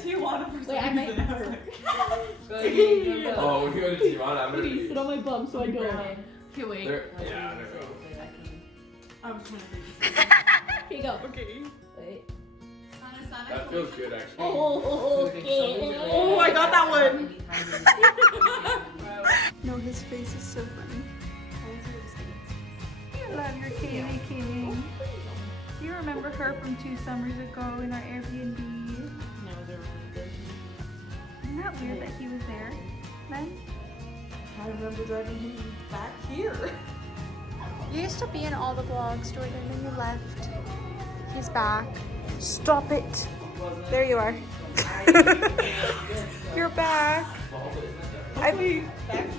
Tijuana for Wait, I might. Oh, when you go to Tijuana, I'm gonna Please be. sit on my bum so I don't. Okay, wait. Yeah, I'm trying to think. Okay, go. Okay. Wait. that feels good actually. Oh, okay. Oh, I got that one. No, his face is so funny. I love your Kaylee King. Do you remember her from 2 summers ago in our Airbnb? Isn't that weird that he was there then? I remember driving him back here. You used to be in all the vlogs, Jordan, and you left. He's back. Stop it. There you are. You're back. Back to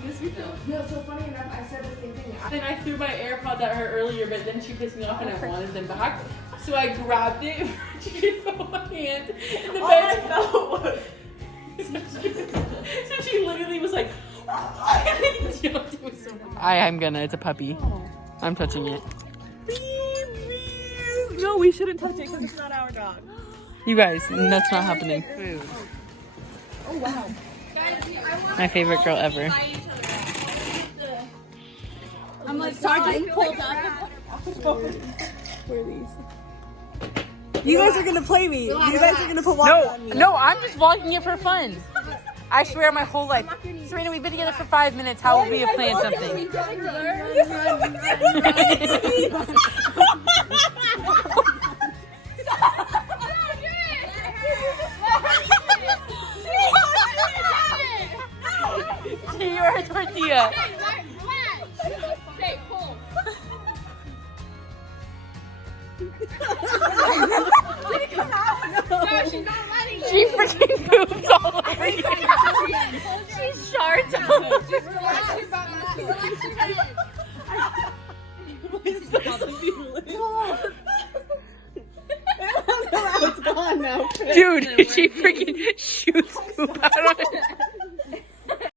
this video. No, so funny enough, I said the same thing. Then I threw my AirPods at her earlier, but then she pissed me off and I wanted them back. So I grabbed it, she fell my hand, and the bed fell. So she literally was like, I'm gonna, it's a puppy. I'm touching it. No, we shouldn't touch it because it's not our dog. You guys, that's not happening. Oh, wow. My favorite girl ever. I'm like, Sergeant pulled up. Where are these? You guys are gonna play me. You guys are gonna put water on me. No, I'm just vlogging it for fun. I swear my whole life. Serena, we've been together for 5 minutes. How would we have planned something? You're a tortilla. She freaking poops all over you. She's shards. It's gone now. Dude, she freaking shoots